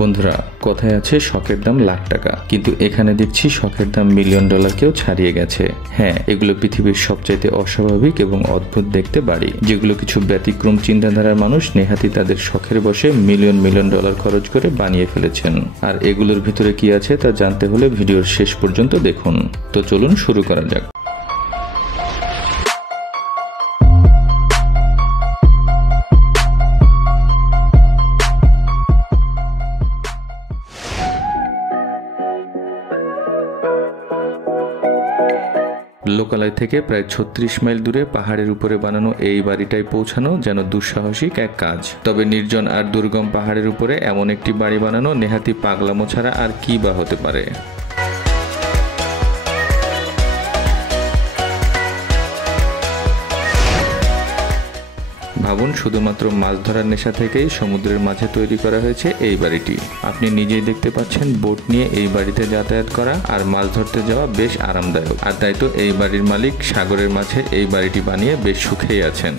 বন্ধুরা, কথায় আছে শখের দাম লাখ টাকা, কিন্তু এখানে দেখছি শখের দাম মিলিয়ন ডলারকেও ছাড়িয়ে গেছে। হ্যাঁ, এগুলো পৃথিবীর সবচাইতে অস্বাভাবিক এবং অদ্ভুত দেখতে বাড়ি, যেগুলো কিছু ব্যতিক্রম চিন্তাধারার মানুষ নেহাতি তাদের শখের বসে মিলিয়ন মিলিয়ন ডলার খরচ করে বানিয়ে ফেলেছেন। আর এগুলোর ভিতরে কি আছে তা জানতে হলে ভিডিওর শেষ পর্যন্ত দেখুন। তো চলুন শুরু করা যাক। লোকালয় থেকে প্রায় ৩৬ মাইল দূরে পাহাড়ের উপরে বানানো এই বাড়িটায় পৌঁছানো যেন দুঃসাহসিক এক কাজ। তবে নির্জন আর দুর্গম পাহাড়ের উপরে এমন একটি বাড়ি বানানো নেহাতি পাগলামো ছাড়া আর কি বা হতে পারে। ভাবুন, শুধুমাত্র মাছ ধরার নেশা থেকেই সমুদ্রের মাঝে তৈরি করা হয়েছে এই বাড়িটি। আপনি নিজেই দেখতে পাচ্ছেন বোট নিয়ে এই বাড়িতে যাতায়াত করা আর মাছ ধরতে যাওয়া বেশ আরামদায়ক। আর তাই তো এই বাড়ির মালিক সাগরের মাঝে এই বাড়িটি বানিয়ে বেশ সুখেই আছেন।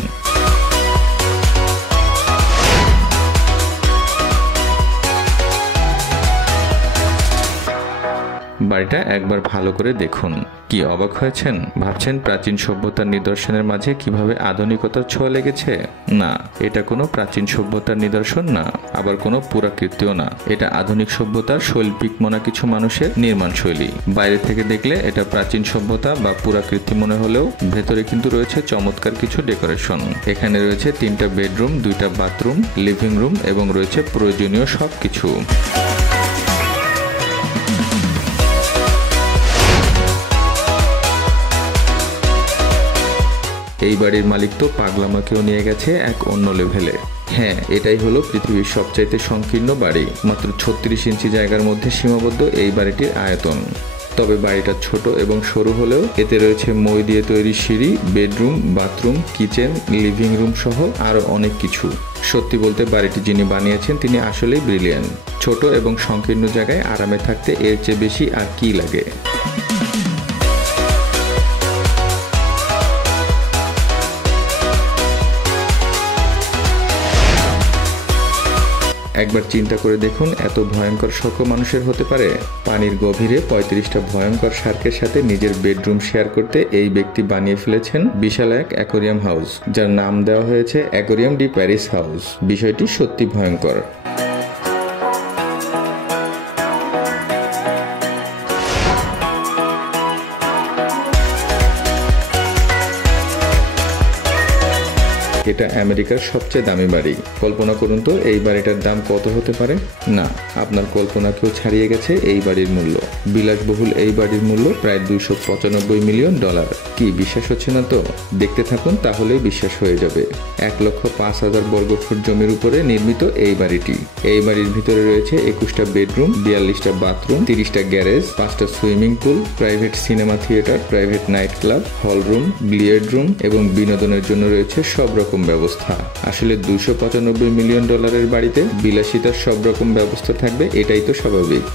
বাড়িটা একবার ভালো করে দেখুন। কি অবাক হয়েছেন? ভাবছেন প্রাচীন সভ্যতার নিদর্শনের মাঝে কিভাবে আধুনিকতার ছোঁয়া লেগেছে? না, এটা কোনো প্রাচীন সভ্যতার নিদর্শন না, আবার কোনো পুরাকৃতিও না। এটা আধুনিক সভ্যতার শৈল্পিক মনা কিছু মানুষের নির্মাণ শৈলী। বাইরে থেকে দেখলে এটা প্রাচীন সভ্যতা বা পুরাকৃতি মনে হলেও ভেতরে কিন্তু রয়েছে চমৎকার কিছু ডেকোরেশন। এখানে রয়েছে 3টা বেডরুম, 2টা বাথরুম, লিভিং রুম এবং রয়েছে প্রয়োজনীয় সবকিছু। এই বাড়ির মালিক তো পাগলামাকেও নিয়ে গেছে এক অন্য লেভেলে। হ্যাঁ, এটাই হলো পৃথিবীর সবচাইতে সংকীর্ণ বাড়ি। মাত্র 36 ইঞ্চি জায়গার মধ্যে সীমাবদ্ধ এই বাড়িটির আয়তন। তবে বাড়িটা ছোট এবং সরু হলেও এতে রয়েছে মই দিয়ে তৈরি সিঁড়ি, bedroom, bathroom, kitchen, living room সহ আরও অনেক কিছু। সত্যি বলতে বাড়িটি যিনি বানিয়েছেন তিনি আসলেই ব্রিলিয়ান্ট। ছোট এবং সংকীর্ণ জায়গায় আরামে থাকতে এর চেয়ে বেশি আর কি লাগে। একবার চিন্তা করে দেখুন, এত ভয়ঙ্কর শখ মানুষের হতে পারে? পানির গভীরে 35টা ভয়ঙ্কর শার্কের সাথে নিজের বেডরুম শেয়ার করতে এই ব্যক্তি বানিয়ে ফেলেছেন বিশাল এক অ্যাকোয়ারিয়াম হাউস, যার নাম দেওয়া হয়েছে অ্যাকোয়ারিয়াম ডি প্যারিস হাউস। বিষয়টি সত্যি ভয়ঙ্কর। এটা আমেরিকার সবচেয়ে দামি বাড়ি। কল্পনা করুন তো এই বাড়িটার দাম কত হতে পারে। না, আপনার কল্পনাকেও ছাড়িয়ে গেছে এই বাড়ির মূল্য। বিলাসবহুল এই বাড়ির মূল্য প্রায় 295 মিলিয়ন ডলার। কি বিশ্বাস হচ্ছে না তো? দেখতে থাকুন, তাহলেই বিশ্বাস হয়ে যাবে। 1,05,000 বর্গফুট জমির উপরে নির্মিত এই বাড়িটি। এই বাড়ির ভিতরে রয়েছে 21টা বেডরুম, 42টা বাথরুম, 30টা গ্যারেজ, 5টা swimming pool, private cinema theatre, private night club, hall room, billiard room এবং বিনোদনের জন্য রয়েছে সব রকম ব্যবস্থা। আসলে 295 মিলিয়ন ডলারের বাড়িতে বিলাসিতার সব রকম ব্যবস্থা থাকবে, এটাই তো স্বাভাবিক।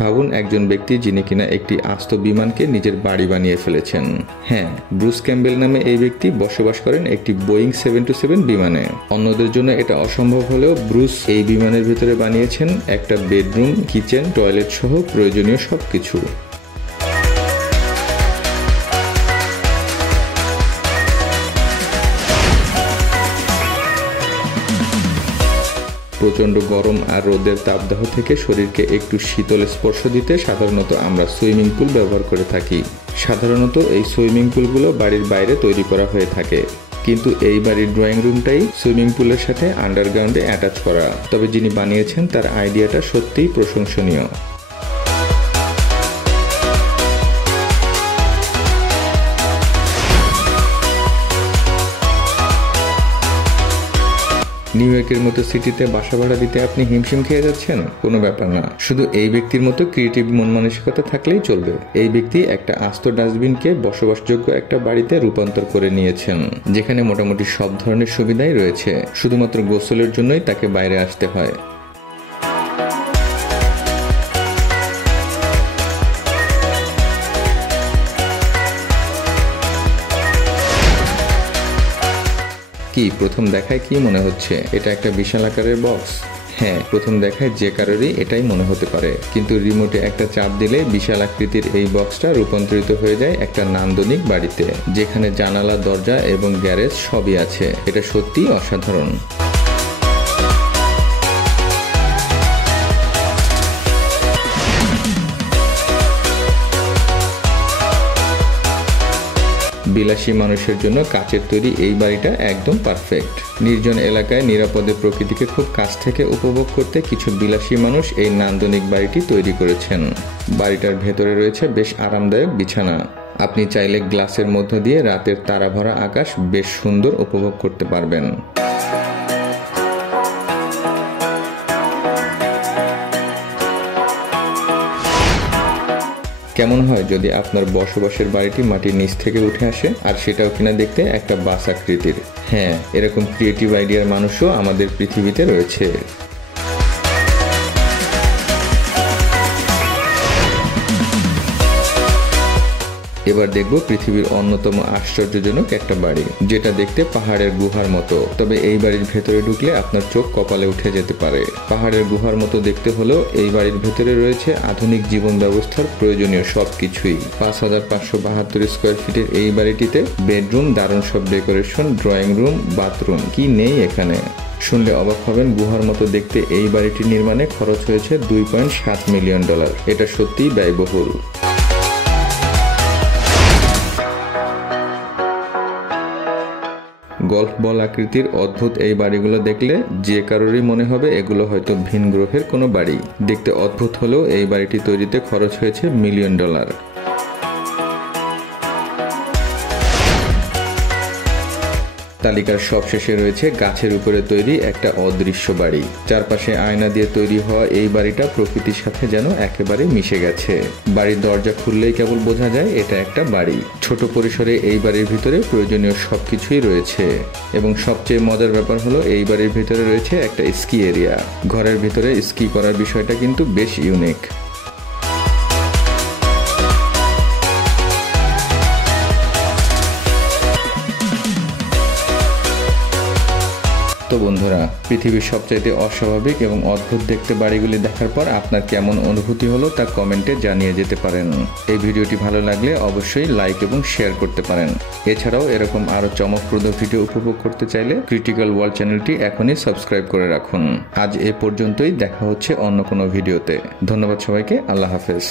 ভাবুন, একজন ব্যক্তি যিনি কিনা একটি আস্ত বিমানকে নিজের বাড়ি বানিয়ে ফেলেছেন। হ্যাঁ, ব্রুস ক্যাম্বেল নামে এই ব্যক্তি বসবাস করেন একটি বোয়িং 727 বিমানে। অন্যদের জন্য এটা অসম্ভব হলেও ব্রুস এই বিমানের ভিতরে বানিয়েছেন একটা বেডরুম, কিচেন, টয়লেট সহ প্রয়োজনীয় সবকিছু। প্রচণ্ড গরম আর রোদের তাপদাহ থেকে শরীরকে একটু শীতল স্পর্শ দিতে সাধারণত আমরা সুইমিং পুল ব্যবহার করে থাকি। সাধারণত এই সুইমিং পুলগুলো বাড়ির বাইরে তৈরি করা হয়ে থাকে, কিন্তু এই বাড়ির ড্রয়িং রুমটাই সুইমিং পুলের সাথে আন্ডারগ্রাউন্ডে অ্যাটাচ করা। তবে যিনি বানিয়েছেন তার আইডিয়াটা সত্যিই প্রশংসনীয়। নিউ ইয়র্কের মতো সিটিতে বাসা ভাড়া দিতে আপনি হিমশিম খেয়ে যাচ্ছেন? কোনো ব্যাপার না, শুধু এই ব্যক্তির মতো ক্রিয়েটিভ মন মানসিকতা থাকলেই চলবে। এই ব্যক্তি একটা আস্ত ডাস্টবিনকে বসবাসযোগ্য একটা বাড়িতে রূপান্তর করে নিয়েছেন, যেখানে মোটামুটি সব ধরনের সুবিধাই রয়েছে। শুধুমাত্র গোসলের জন্যই তাকে বাইরে আসতে হয়। কি প্রথম দেখায় কি মনে হচ্ছে এটা একটা বিশাল আকারের বক্স? হ্যাঁ, প্রথম দেখায় যে কারোরই এটাই মনে হতে পারে, কিন্তু রিমোটে একটা চাপ দিলে বিশাল আকৃতির এই বক্সটা রূপান্তরিত হয়ে যায় একটা নান্দনিক বাড়িতে, যেখানে জানালা, দরজা এবং গ্যারেজ সবই আছে। এটা সত্যিই অসাধারণ। বিলাসী মানুষের জন্য কাচের তৈরি এই বাড়িটা একদম পারফেক্ট। নির্জন এলাকায় নিরাপদে প্রকৃতিকে খুব কাছ থেকে উপভোগ করতে কিছু বিলাসী মানুষ এই নান্দনিক বাড়িটি তৈরি করেছেন। বাড়িটার ভেতরে রয়েছে বেশ আরামদায়ক বিছানা। আপনি চাইলে গ্লাসের মধ্য দিয়ে রাতের তারাভরা আকাশ বেশ সুন্দর উপভোগ করতে পারবেন। কেমন হয় যদি আপনার বসবাসের বাড়িটি মাটির নিচ থেকে উঠে আসে, আর সেটাও কিনা দেখতে একটা বাস আকৃতির? হ্যাঁ, এরকম ক্রিয়েটিভ আইডিয়ার মানুষও আমাদের পৃথিবীতে রয়েছে। এবার দেখব পৃথিবীর অন্যতম আশ্চর্যজনক একটা বাড়ি, যেটা দেখতে পাহাড়ের গুহার মতো। তবে এই বাড়ির ভেতরে ঢুকলে আপনার চোখ কপালে উঠে যেতে পারে। পাহাড়ের গুহার মতো দেখতে হলেও এই বাড়ির ভেতরে রয়েছে আধুনিক জীবন ব্যবস্থার প্রয়োজনীয় সবকিছুই। 5572 স্কোয়ার ফিটের এই বাড়িটিতে বেডরুম, দারুণ সব ডেকোরেশন, ড্রয়িং রুম, বাথরুম, কি নেই এখানে? শুনলে অবাক হবেন, গুহার মতো দেখতে এই বাড়িটি নির্মাণে খরচ হয়েছে $2.7 মিলিয়ন। এটা সত্যিই ব্যয়বহুল। গল্ফ বল আকৃতির অদ্ভুত এই বাড়িগুলো দেখলে যে কারোরই মনে হবে এগুলো হয়তো ভিন গ্রহের কোনো বাড়ি। দেখতে অদ্ভুত হলেও এই বাড়িটি তৈরিতে খরচ হয়েছে $1 মিলিয়ন। তালিকার সবশেষে রয়েছে গাছের উপরে তৈরি একটা অদৃশ্য বাড়ি। চারপাশে আয়না দিয়ে তৈরি হওয়া এই বাড়িটা প্রকৃতির সাথে যেন একেবারে মিশে গেছে। বাড়ির দরজা খুললেই কেবল বোঝা যায় এটা একটা বাড়ি। ছোট পরিসরে এই বাড়ির ভিতরে প্রয়োজনীয় সবকিছুই রয়েছে, এবং সবচেয়ে মজার ব্যাপার হলো এই বাড়ির ভিতরে রয়েছে একটা স্কি এরিয়া। ঘরের ভিতরে স্কি করার বিষয়টা কিন্তু বেশ ইউনিক। তো বন্ধুরা, পৃথিবীর সবচাইতে অস্বাভাবিক এবং অদ্ভুত দেখতে বাড়িগুলি দেখার পর আপনার কেমন অনুভূতি হলো তা কমেন্টে জানিয়ে যেতে পারেন। এই ভিডিওটি ভালো লাগলে অবশ্যই লাইক এবং শেয়ার করতে পারেন। এছাড়াও এরকম আরও চমকপ্রদ ভিডিও উপভোগ করতে চাইলে ক্রিটিক্যাল ওয়ার্ল্ড চ্যানেলটি এখনই সাবস্ক্রাইব করে রাখুন। আজ এ পর্যন্তই, দেখা হচ্ছে অন্য কোনো ভিডিওতে। ধন্যবাদ সবাইকে, আল্লাহ হাফেজ।